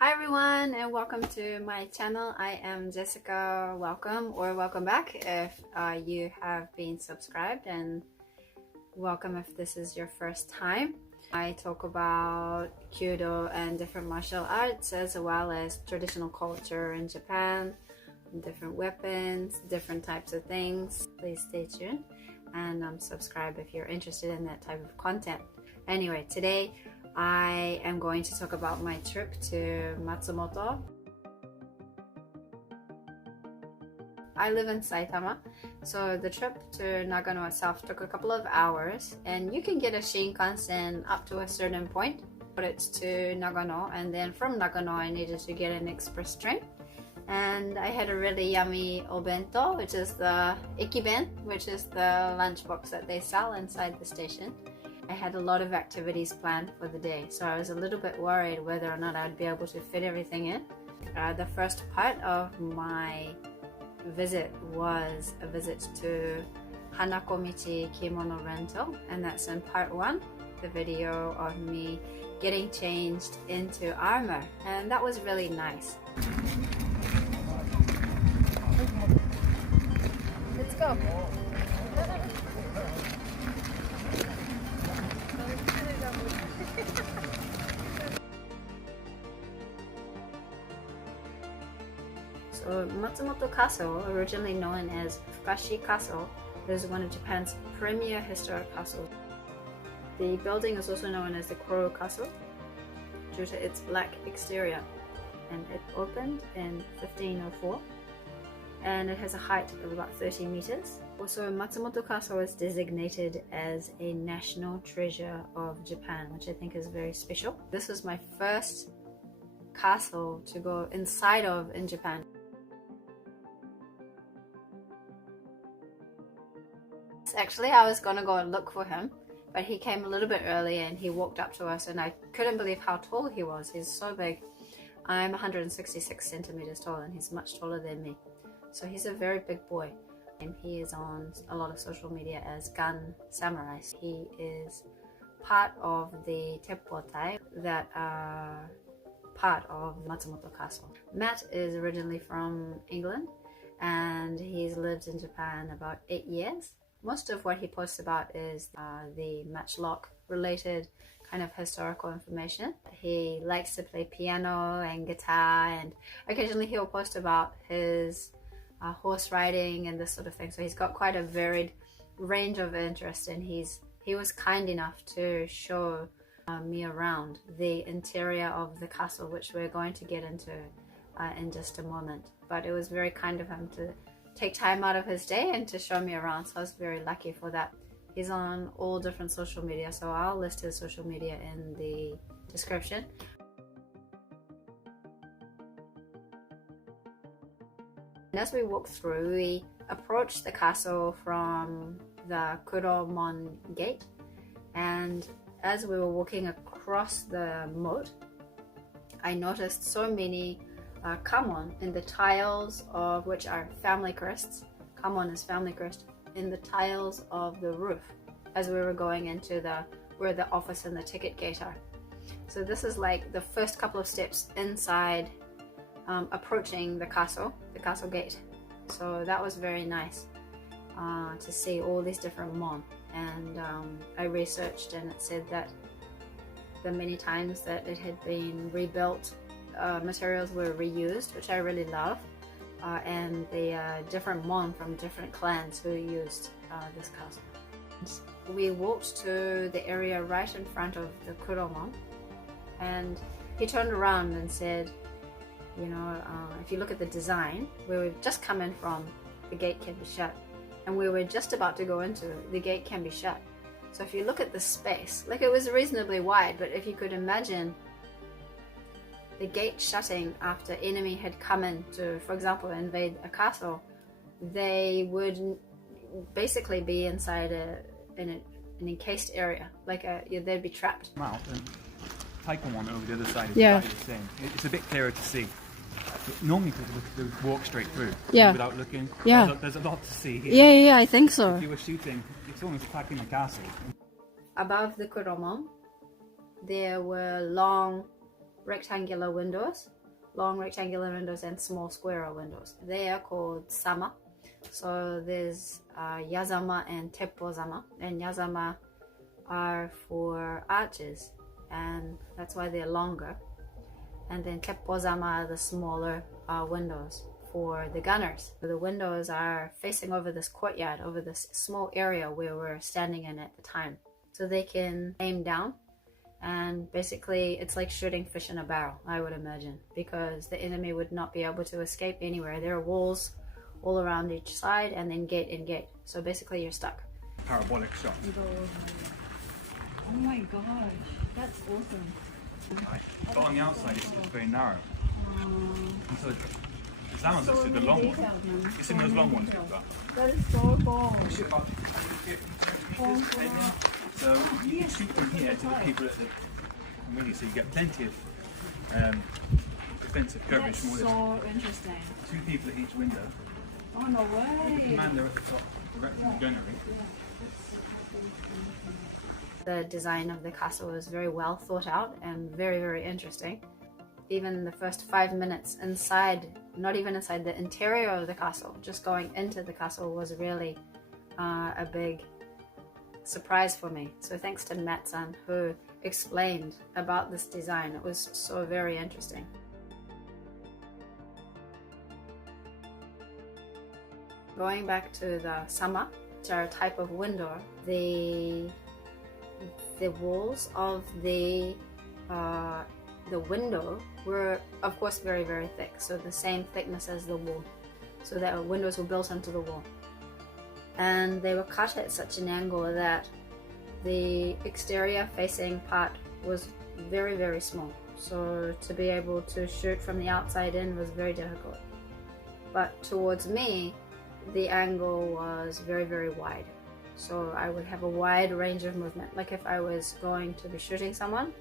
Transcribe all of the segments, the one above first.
Hi everyone and welcome to my channel. I am Jessica. Welcome or welcome back if you have been subscribed, and welcome if this is your first time. I talk about Kyudo and different martial arts as well as traditional culture in Japan, different weapons, different types of things. Please stay tuned and subscribe if you're interested in that type of content. Anyway, today I am going to talk about my trip to Matsumoto. I live in Saitama, so the trip to Nagano itself took a couple of hours, and you can get a Shinkansen up to a certain point, but it's to Nagano, and then from Nagano I needed to get an express train. And I had a really yummy obento, which is the ikiben, which is the lunchbox that they sell inside the station. I had a lot of activities planned for the day, so I was a little bit worried whether or not I'd be able to fit everything in. The first part of my visit was a visit to Hanakomichi Kimono Rental, and that's in part 1, the video of me getting changed into armor, and that was really nice. Let's go. So Matsumoto Castle, originally known as Fukashi Castle, is one of Japan's premier historic castles. The building is also known as the Koro Castle due to its black exterior, and it opened in 1504, and it has a height of about 30 meters. Also, Matsumoto Castle is designated as a national treasure of Japan, which I think is very special. This was my first castle to go inside of in Japan. Actually, I was gonna go and look for him, but he came a little bit early and he walked up to us, and I couldn't believe how tall he was. He's so big. I'm 166 centimeters tall and he's much taller than me. So he's a very big boy, and he is on a lot of social media as Gun Samurai. He is part of the Teppo Tai that are part of Matsumoto Castle. Matt is originally from England, and he's lived in Japan about 8 years. Most of what he posts about is the matchlock related kind of historical information. He likes to play piano and guitar, and occasionally he'll post about his horse riding and this sort of thing. So he's got quite a varied range of interest, and he was kind enough to show me around the interior of the castle, which we're going to get into in just a moment. But it was very kind of him to take time out of his day and to show me around, so I was very lucky for that. He's on all different social media, so I'll list his social media in the description. And as we walked through, we approached the castle from the Kuromon gate, and as we were walking across the moat, I noticed so many kamon in the tiles of which are family crests. Kamon is family crest in the tiles of the roof as we were going into where the office and the ticket gate are. So this is like the first couple of steps inside, approaching the castle gate. So that was very nice to see all these different mon. And I researched, and it said that the many times that it had been rebuilt, materials were reused, which I really love, and the different mon from different clans who used this castle. We walked to the area right in front of the Kuromon, and he turned around and said, you know, if you look at the design, where we've just come in from, the gate can be shut, and we were just about to go into, the gate can be shut. So if you look at the space, like it was reasonably wide, but if you could imagine the gate shutting after enemy had come in to, for example, invade a castle, they would basically be inside an encased area, like they'd be trapped. Mount and Taikon over the other side is exactly the same. It's a bit clearer to see. Normally people walk straight through without looking. There's a lot to see here. Yeah, I think so. If you were shooting, it's almost attacking the castle. Above the Kuromon, there were long rectangular windows, long rectangular windows, and small square windows. They are called sama. So there's yazama and teppozama, and yazama are for arches, and that's why they're longer. And then teppozama are the smaller windows for the gunners. The windows are facing over this courtyard, over this small area where we're standing in at the time. So they can aim down, and basically it's like shooting fish in a barrel, I would imagine, because the enemy would not be able to escape anywhere. There are walls all around each side, and then gate in gate. So basically you're stuck. Parabolic shot. Oh my gosh, that's awesome. But on the outside it's very narrow. And so that one's actually the long one. It's in those long ones. That is so cool. So you can shoot from here to the people at the really, so you get plenty of defensive coverage. That's so interesting. 2 people at each window. Oh no way. The commander at the top, directing the gunnery. The design of the castle is very well thought out and very, very interesting. Even the first 5 minutes inside, not even inside the interior of the castle, just going into the castle was really a big surprise for me. So thanks to Matt-san, who explained about this design. It was so very interesting. Going back to the sama, which are a type of window, the walls of the window were of course very, very thick, so the same thickness as the wall, so that windows were built into the wall, and they were cut at such an angle that the exterior facing part was very, very small, so to be able to shoot from the outside in was very difficult. But towards me, the angle was very, very wide, so I would have a wide range of movement. Like if I was going to be shooting someone,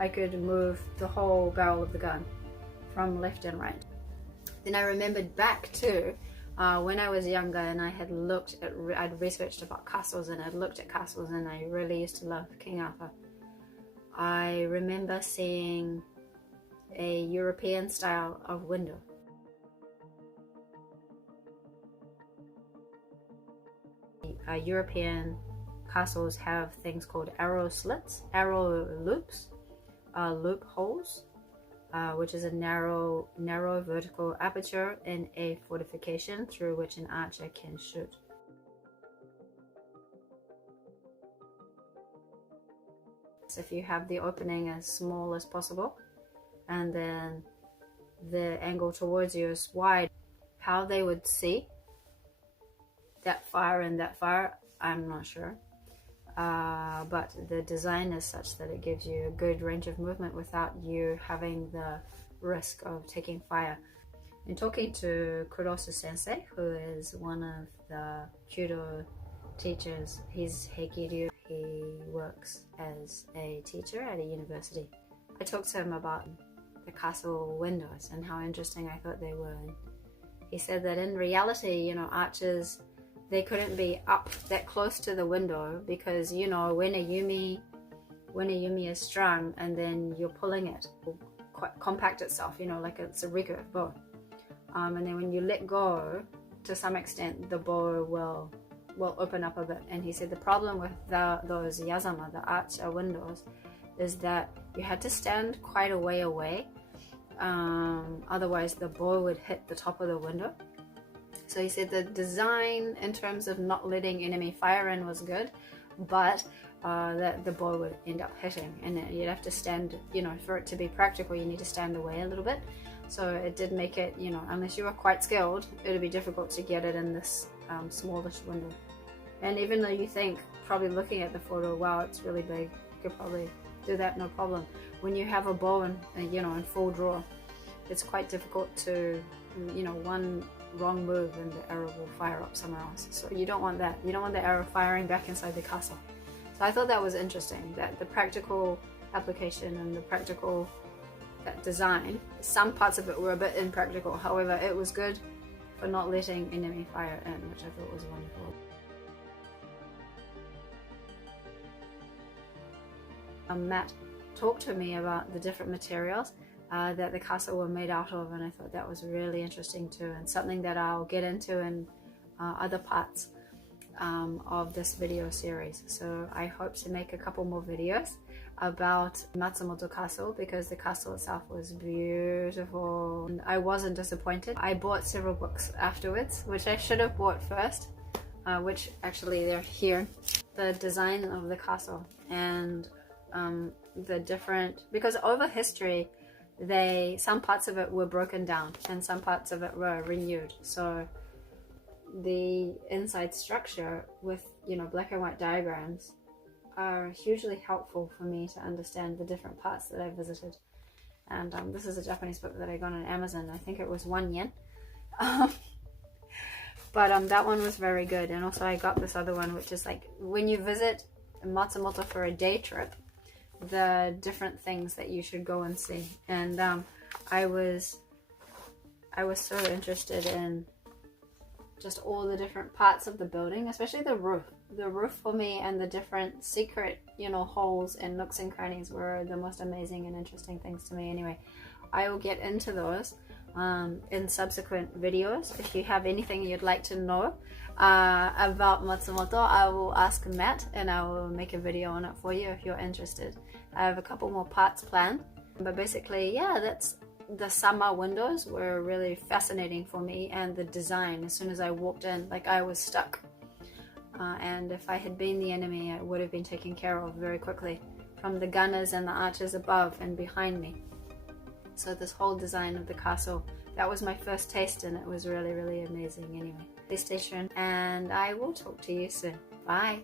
I could move the whole barrel of the gun from left and right. Then I remembered back to when I was younger, and I had I'd researched about castles, and I'd looked at castles, and I really used to love King Arthur. I remember seeing a European style of window. European castles have things called arrow slits, arrow loops, loopholes, which is a narrow vertical aperture in a fortification through which an archer can shoot. So if you have the opening as small as possible, and then the angle towards you is wide, how they would see that far and that far, I'm not sure. But the design is such that it gives you a good range of movement without you having the risk of taking fire. In talking to Kurosu sensei, who is one of the Kyudo teachers, he's Heikiryu, he works as a teacher at a university. I talked to him about the castle windows and how interesting I thought they were. And he said that in reality, archers, they couldn't be up that close to the window because, when a yumi is strung and then you're pulling it, it will compact itself, like it's a recurve bow. And then when you let go, to some extent, the bow will open up a bit. And he said the problem with those yazama, the arch windows, is that you had to stand quite a way away. Otherwise, the bow would hit the top of the window. So he said the design in terms of not letting enemy fire in was good, but that the bow would end up hitting, and you'd have to stand, for it to be practical, you need to stand away a little bit. So it did make it, unless you were quite skilled, it would be difficult to get it in this smallish window. And even though you think, probably looking at the photo, wow, it's really big, you could probably do that no problem. When you have a bow in full draw, it's quite difficult to, one wrong move and the arrow will fire up somewhere else. So you don't want that. You don't want the arrow firing back inside the castle. So I thought that was interesting, that the practical application and the practical design, some parts of it were a bit impractical. However, it was good for not letting enemy fire in, which I thought was wonderful. Matt talked to me about the different materials. that the castle were made out of, and I thought that was really interesting too, and something that I'll get into in other parts of this video series. So I hope to make a couple more videos about Matsumoto Castle, because the castle itself was beautiful. And I wasn't disappointed. I bought several books afterwards, which I should have bought first, which actually they're here. The design of the castle and the different, because over history some parts of it were broken down and some parts of it were renewed. So the inside structure with, you know, black and white diagrams are hugely helpful for me to understand the different parts that I visited. And this is a Japanese book that I got on Amazon. I think it was 1 yen. But that one was very good. And also I got this other one, which is like when you visit Matsumoto for a day trip, the different things that you should go and see. And I was so interested in just all the different parts of the building, especially the roof. The roof for me, and the different secret, you know, holes and nooks and crannies were the most amazing and interesting things to me. Anyway, I will get into those in subsequent videos. If you have anything you'd like to know about Matsumoto, I will ask Matt and I will make a video on it for you if you're interested. I have a couple more parts planned, but basically, yeah, that's the summer windows were really fascinating for me, and the design. As soon as I walked in, like I was stuck, and if I had been the enemy, it would have been taken care of very quickly from the gunners and the archers above and behind me. So this whole design of the castle, that was my first taste, and it was really, really amazing. Anyway, stay tuned, and I will talk to you soon. Bye.